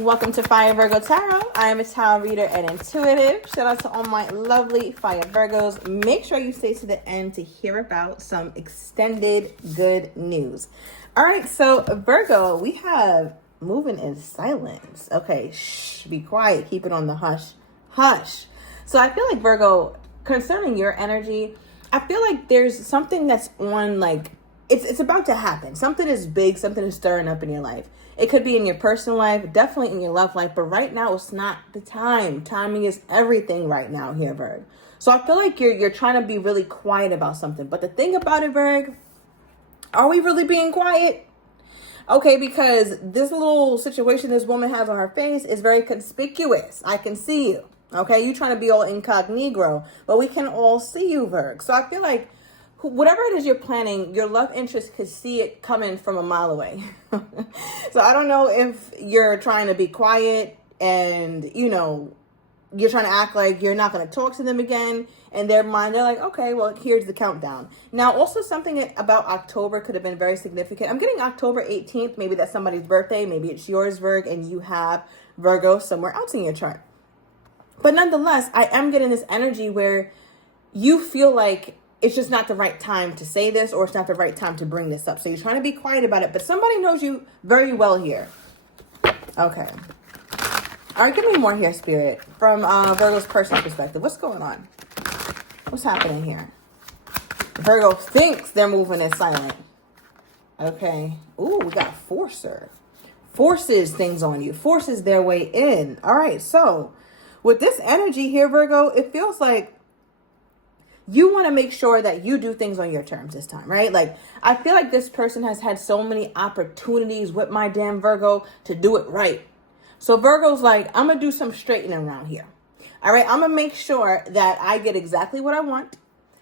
Welcome to Fire Virgo Tarot. I am a tarot reader and intuitive. Shout out to all my lovely Fire Virgos. Make sure you stay to the end to hear about some extended good news. All right, so Virgo, we have moving in silence. Okay, shh, be quiet. Keep it on the hush. Hush. So I feel like Virgo, concerning your energy, I feel like there's something that's on, like, it's about to happen. Something is big, something is stirring up in your life. It could be in your personal life, definitely in your love life, but right now it's not the time. Timing is everything right now here, Virg. So I feel like you're trying to be really quiet about something. But the thing about it, Virg, are we really being quiet? Okay, because this little situation this woman has on her face is very conspicuous. I can see you. Okay, you're trying to be all incognito, but we can all see you, Virg. So I feel like whatever it is you're planning, your love interest could see it coming from a mile away. So I don't know if you're trying to be quiet and, you're trying to act like you're not going to talk to them again. In their mind, they're like, okay, well, here's the countdown. Now, also something about October could have been very significant. I'm getting October 18th. Maybe that's somebody's birthday. Maybe it's yours, Virg, and you have Virgo somewhere else in your chart. But nonetheless, I am getting this energy where you feel like it's just not the right time to say this, or it's not the right time to bring this up. So you're trying to be quiet about it, but somebody knows you very well here. Okay. All right, give me more here, Spirit, from Virgo's personal perspective. What's going on? What's happening here? Virgo thinks they're moving in silent. Okay. Ooh, we got Forcer. Forces things on you. Forces their way in. All right, so with this energy here, Virgo, it feels like you want to make sure that you do things on your terms this time, right? Like, I feel like this person has had so many opportunities with my damn Virgo to do it right. So Virgo's like, I'm going to do some straightening around here. All right, I'm going to make sure that I get exactly what I want,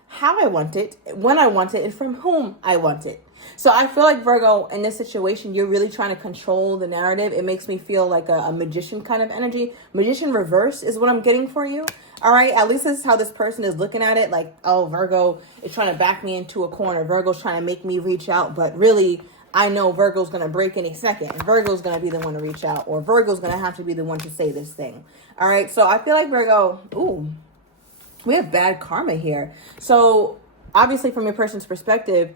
how I want it, when I want it, and from whom I want it. So I feel like, Virgo, in this situation, you're really trying to control the narrative. It makes me feel like a magician kind of energy. Magician reverse is what I'm getting for you. All right, at least this is how this person is looking at it. Like, oh, Virgo is trying to back me into a corner. Virgo's trying to make me reach out. But really, I know Virgo's going to break any second. Virgo's going to be the one to reach out. Or Virgo's going to have to be the one to say this thing. All right, so I feel like, Virgo, ooh, we have bad karma here. So obviously, from your person's perspective,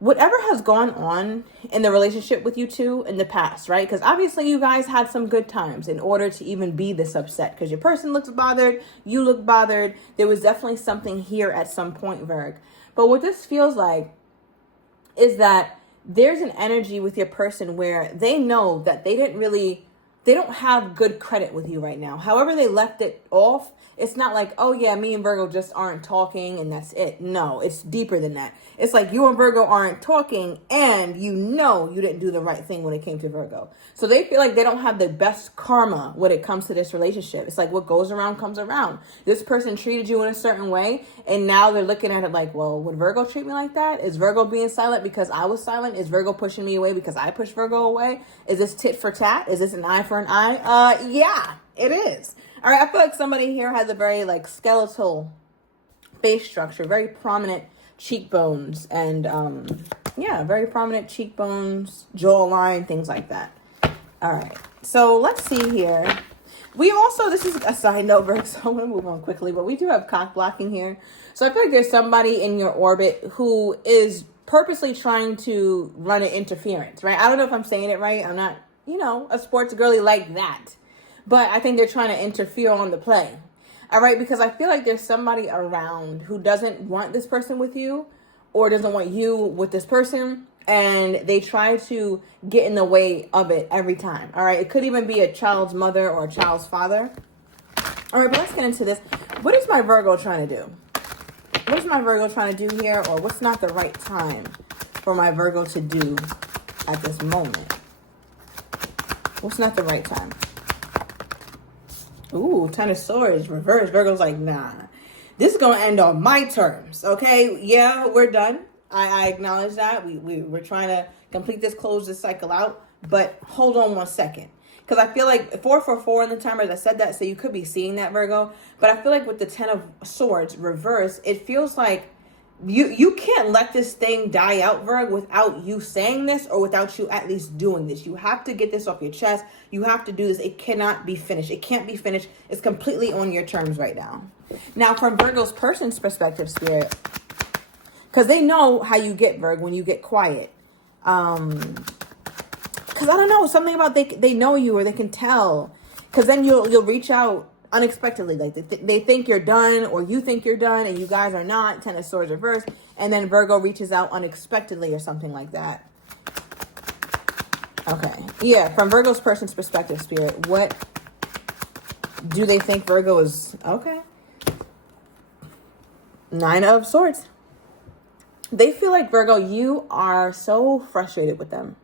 whatever has gone on in the relationship with you two in the past, right? Because obviously you guys had some good times in order to even be this upset. Because your person looks bothered, you look bothered. There was definitely something here at some point, Virg. But what this feels like is that there's an energy with your person where they know that they don't have good credit with you right now. However they left it off, it's not like, oh yeah, me and Virgo just aren't talking and that's it. No, it's deeper than that. It's like you and Virgo aren't talking and you didn't do the right thing when it came to Virgo. So they feel like they don't have the best karma when it comes to this relationship. It's like what goes around comes around. This person treated you in a certain way and now they're looking at it like, well, would Virgo treat me like that? Is Virgo being silent because I was silent? Is Virgo pushing me away because I pushed Virgo away? Is this tit for tat? Is this an eye for an eye? Yeah, it is. All right, I feel like somebody here has a very skeletal face structure, very prominent cheekbones, and very prominent cheekbones, jawline, things like that. All right, so let's see here. We also, this is a side note, Virgo, so I'm going to move on quickly, but we do have cock blocking here. So I feel like there's somebody in your orbit who is purposely trying to run an interference, right? I don't know if I'm saying it right. I'm not, a sports girly like that. But I think they're trying to interfere on the play. All right, because I feel like there's somebody around who doesn't want this person with you or doesn't want you with this person. And they try to get in the way of it every time. All right, it could even be a child's mother or a child's father. All right, but let's get into this. What is my Virgo trying to do? What is my Virgo trying to do here? Or what's not the right time for my Virgo to do at this moment? What's not the right time? Ooh, Ten of Swords, reverse. Virgo's like, nah, this is going to end on my terms, okay? Yeah, we're done. I acknowledge that. We're trying to complete this, close this cycle out. But hold on one second. Because I feel like 444 in the timers, I said that, so you could be seeing that, Virgo. But I feel like with the Ten of Swords, reverse, it feels like you can't let this thing die out, Virgo, without you saying this or without you at least doing this. You have to get this off your chest. You have to do this. It cannot be finished. It can't be finished. It's completely on your terms right now. Now, from Virgo's person's perspective, Spirit, because they know how you get, Virgo, when you get quiet. Because I don't know, something about they know you, or they can tell. Because then you'll reach out unexpectedly, like they think you're done, or you think you're done and you guys are not. 10 of Swords reversed, and then Virgo reaches out unexpectedly or something like that. Okay, yeah, from Virgo's person's perspective, Spirit, what do they think Virgo is? Okay, 9 of Swords. They feel like, Virgo, you are so frustrated with them,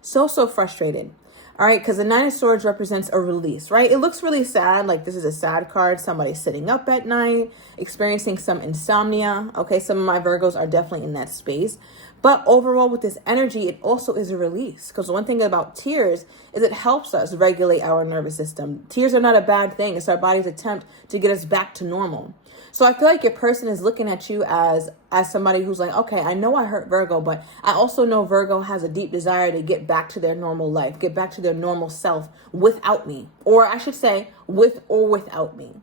so frustrated. All right, because the 9 of Swords represents a release, right? It looks really sad, like this is a sad card. Somebody sitting up at night, experiencing some insomnia. Okay, some of my Virgos are definitely in that space. But overall, with this energy, it also is a release. Because one thing about tears is it helps us regulate our nervous system. Tears are not a bad thing. It's our body's attempt to get us back to normal. So I feel like your person is looking at you as somebody who's like, okay, I know I hurt Virgo, but I also know Virgo has a deep desire to get back to their normal life, get back to their normal self without me. Or I should say, with or without me.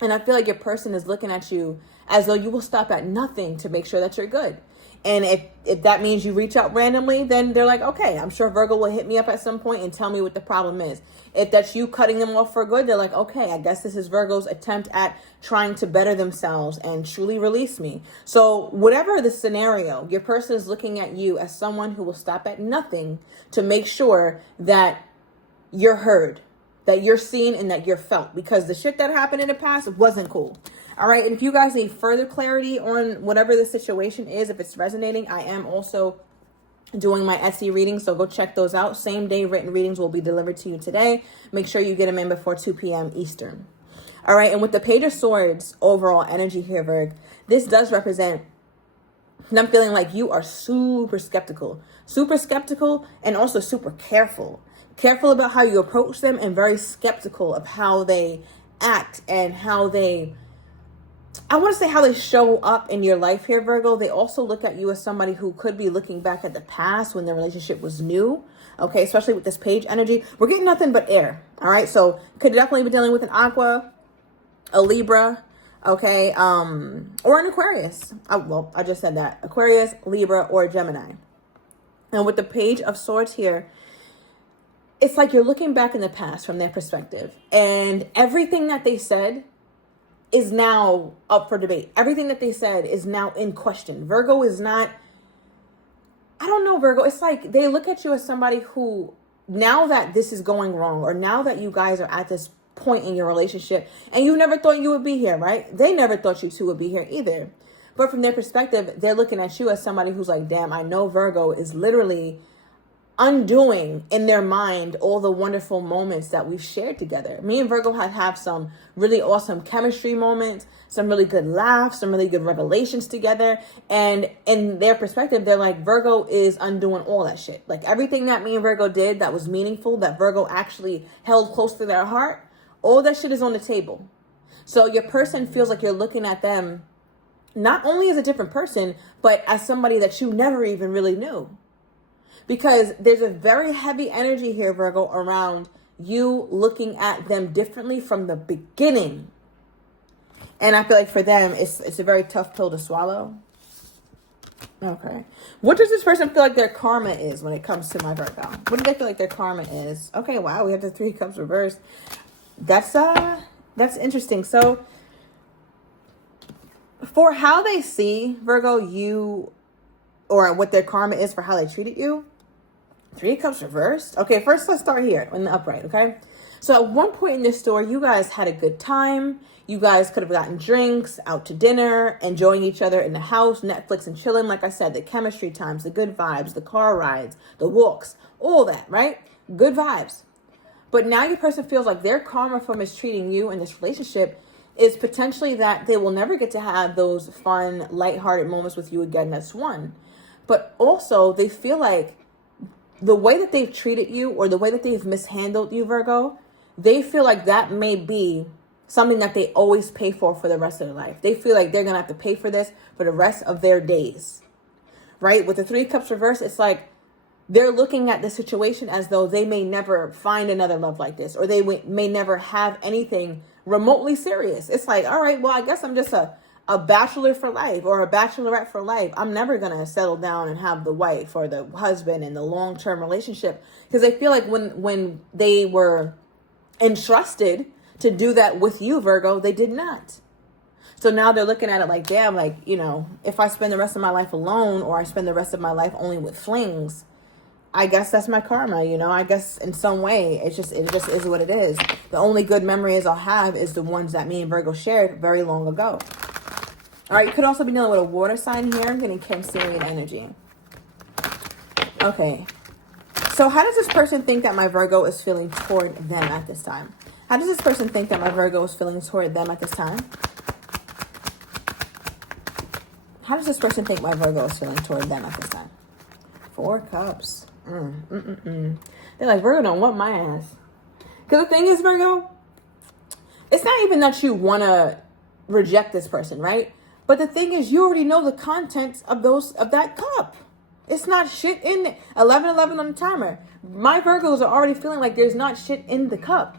And I feel like your person is looking at you as though you will stop at nothing to make sure that you're good. And if that means you reach out randomly, then they're like, okay, I'm sure Virgo will hit me up at some point and tell me what the problem is. If that's you cutting them off for good, they're like, okay, I guess this is Virgo's attempt at trying to better themselves and truly release me. So whatever the scenario, your person is looking at you as someone who will stop at nothing to make sure that you're heard, that you're seen, and that you're felt. Because the shit that happened in the past wasn't cool. All right, and if you guys need further clarity on whatever the situation is, if it's resonating, I am also doing my Etsy readings, so go check those out. Same day written readings will be delivered to you today. Make sure you get them in before 2 p.m. Eastern. All right, and with the Page of Swords overall energy here, Virg, this does represent them feeling like you are super skeptical, and also super careful. Careful about how you approach them, and very skeptical of how they act and how they, I want to say, how they show up in your life here, Virgo. They also look at you as somebody who could be looking back at the past when the relationship was new. Okay, especially with this Page energy. We're getting nothing but air. All right, so could definitely be dealing with an Aqua, a Libra, okay, or an Aquarius. Well, I just said that. Aquarius, Libra, or Gemini. And with the Page of Swords here, it's like you're looking back in the past from their perspective. And everything that they said is now up for debate. Everything that they said is now in question. Virgo is not, I don't know, Virgo. It's like they look at you as somebody who, now that this is going wrong, or now that you guys are at this point in your relationship, and you never thought you would be here, right? They never thought you two would be here either. But from their perspective, they're looking at you as somebody who's like, damn, I know Virgo is literally undoing in their mind all the wonderful moments that we've shared together. Me and Virgo have some really awesome chemistry moments, some really good laughs, some really good revelations together. And in their perspective, they're like, Virgo is undoing all that shit. Like everything that me and Virgo did that was meaningful, that Virgo actually held close to their heart, all that shit is on the table. So your person feels like you're looking at them not only as a different person, but as somebody that you never even really knew. Because there's a very heavy energy here, Virgo, around you looking at them differently from the beginning. And I feel like for them, it's a very tough pill to swallow. Okay. What does this person feel like their karma is when it comes to my Virgo? What do they feel like their karma is? Okay, wow, we have the 3 of Cups reversed. That's interesting. So for how they see, Virgo, you, or what their karma is for how they treated you, 3 of Cups reversed. Okay, first let's start here in the upright, okay? So at one point in this story, you guys had a good time. You guys could have gotten drinks, out to dinner, enjoying each other in the house, Netflix and chilling. Like I said, the chemistry times, the good vibes, the car rides, the walks, all that, right? Good vibes. But now your person feels like their karma for mistreating you in this relationship is potentially that they will never get to have those fun, lighthearted moments with you again. That's one. But also they feel like the way that they've treated you, or the way that they've mishandled you, Virgo, they feel like that may be something that they always pay for the rest of their life. They feel like they're going to have to pay for this for the rest of their days, right? With the Three of Cups reversed, it's like they're looking at the situation as though they may never find another love like this, or they may never have anything remotely serious. It's like, all right, well, I guess I'm just a bachelor for life or a bachelorette for life. I'm never going to settle down and have the wife or the husband in the long-term relationship, because I feel like when they were entrusted to do that with you, Virgo, they did not. So now they're looking at it like, damn, like, you know, if I spend the rest of my life alone, or I spend the rest of my life only with flings, I guess that's my karma, you know. I guess in some way it just is what it is. The only good memories I'll have is the ones that me and Virgo shared very long ago. All right, you could also be dealing with a water sign here. I'm getting Cancerian energy. Okay. So how does this person think that my Virgo is feeling toward them at this time? How does this person think that my Virgo is feeling toward them at this time? How does this person think my Virgo is feeling toward them at this time? 4 Cups. They're like, Virgo don't want my ass. Because the thing is, Virgo, it's not even that you want to reject this person, right? But the thing is, you already know the contents of that cup. It's not shit in it. 11:11 on the timer. My Virgos are already feeling like there's not shit in the cup.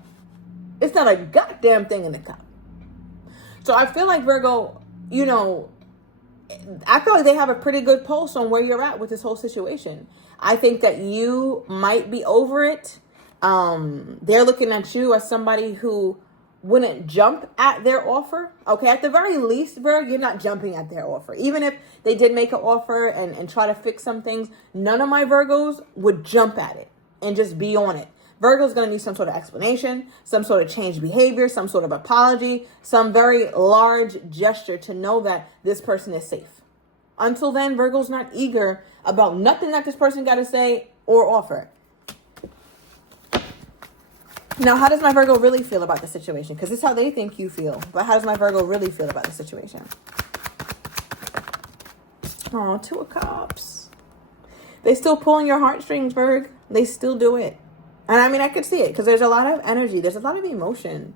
It's not a goddamn thing in the cup. So I feel like, Virgo, you know, I feel like they have a pretty good pulse on where you're at with this whole situation. I think that you might be over it. They're looking at you as somebody who wouldn't jump at their offer. Okay, at the very least, Virgo, you're not jumping at their offer. Even if they did make an offer and try to fix some things, none of my Virgos would jump at it and just be on it. Virgo's going to need some sort of explanation, some sort of changed behavior, some sort of apology, some very large gesture to know that this person is safe. Until then, Virgo's not eager about nothing that this person got to say or offer. Now, how does my Virgo really feel about the situation? Because this is how they think you feel. But how does my Virgo really feel about the situation? Oh, 2 of Cups. They still pulling your heartstrings, Virg. They still do it. And I mean, I could see it because there's a lot of energy. There's a lot of emotion.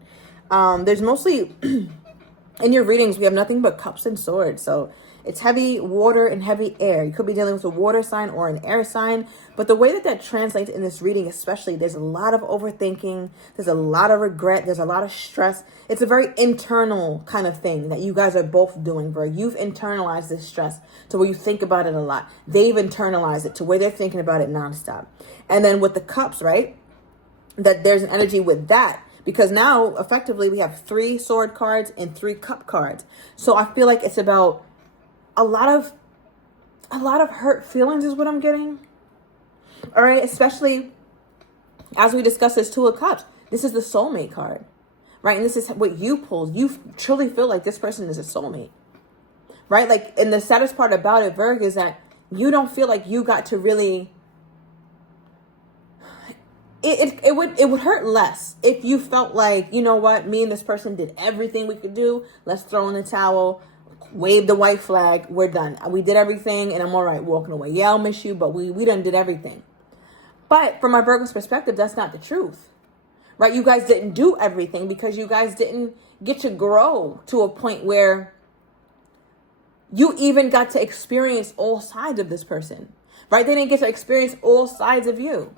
There's mostly, in your readings, we have nothing but cups and swords. So it's heavy water and heavy air. You could be dealing with a water sign or an air sign. But the way that translates in this reading, especially, there's a lot of overthinking. There's a lot of regret. There's a lot of stress. It's a very internal kind of thing that you guys are both doing, Virgo. You've internalized this stress to where you think about it a lot. They've internalized it to where they're thinking about it nonstop. And then with the cups, right, that there's an energy with that. Because now, effectively, we have 3 sword cards and 3 cup cards. So I feel like it's about a lot of hurt feelings is what I'm getting. All right, especially as we discuss this 2 of Cups. This is the soulmate card, right? And this is what you pulled. You truly feel like this person is a soulmate, right? Like, and the saddest part about it, Virg, is that you don't feel like you got to really. It would hurt less if you felt like, you know what, me and this person did everything we could do. Let's throw in the towel. Wave the white flag. We're done. We did everything and I'm all right walking away. Yeah, I'll miss you, but we done did everything. But from my Virgo's perspective, that's not the truth, right? You guys didn't do everything because you guys didn't get to grow to a point where you even got to experience all sides of this person, right? They didn't get to experience all sides of you.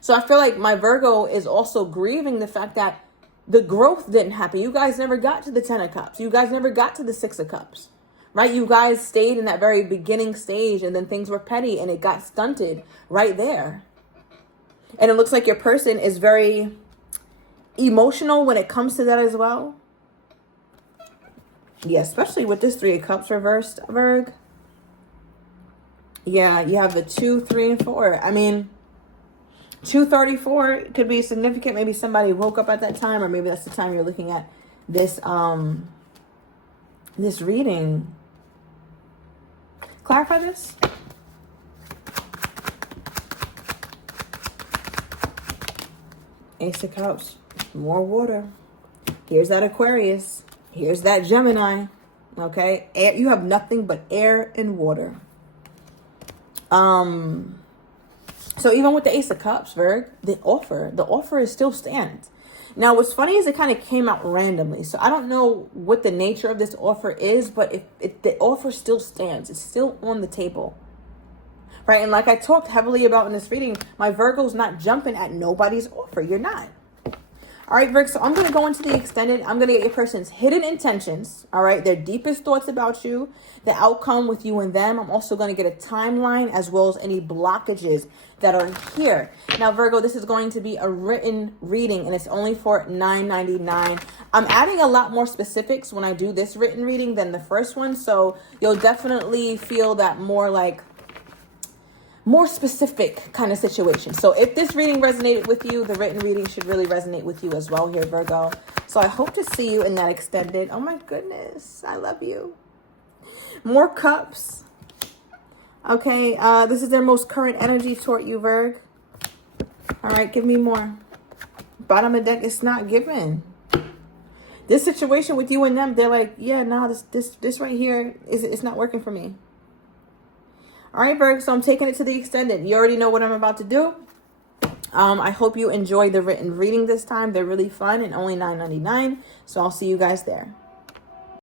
So I feel like my Virgo is also grieving the fact that the growth didn't happen. You guys never got to the 10 of Cups. You guys never got to the 6 of Cups, right? You guys stayed in that very beginning stage and then things were petty and it got stunted right there. And it looks like your person is very emotional when it comes to that as well. Yeah, especially with this 3 of Cups reversed, Virg. Yeah, you have the 2, 3, and 4. I mean, 234 could be significant. Maybe somebody woke up at that time, or maybe that's the time you're looking at this this reading. Clarify this. Ace of Cups, more water. Here's that Aquarius. Here's that Gemini. Okay, air, you have nothing but air and water. So even with the Ace of Cups, Virg, the offer is still stands. Now, what's funny is it kind of came out randomly. So I don't know what the nature of this offer is, but if the offer still stands, it's still on the table. Right? And like I talked heavily about in this reading, my Virgo's not jumping at nobody's offer. You're not. All right, Virgo, so I'm going to go into the extended. I'm going to get your person's hidden intentions, all right, their deepest thoughts about you, the outcome with you and them. I'm also going to get a timeline as well as any blockages that are here. Now, Virgo, this is going to be a written reading, and it's only for $9.99. I'm adding a lot more specifics when I do this written reading than the first one, so you'll definitely feel that more specific kind of situation. So if this reading resonated with you, the written reading should really resonate with you as well here, Virgo. So I hope to see you in that extended. Oh my goodness, I love you. More cups. Okay, this is their most current energy toward you, Virg. All right, give me more. Bottom of deck, it's not given. This situation with you and them, they're like, yeah, no, this right here, it's not working for me. All right, Virgo, so I'm taking it to the extended. You already know what I'm about to do. I hope you enjoy the written reading this time. They're really fun and only $9.99. So I'll see you guys there.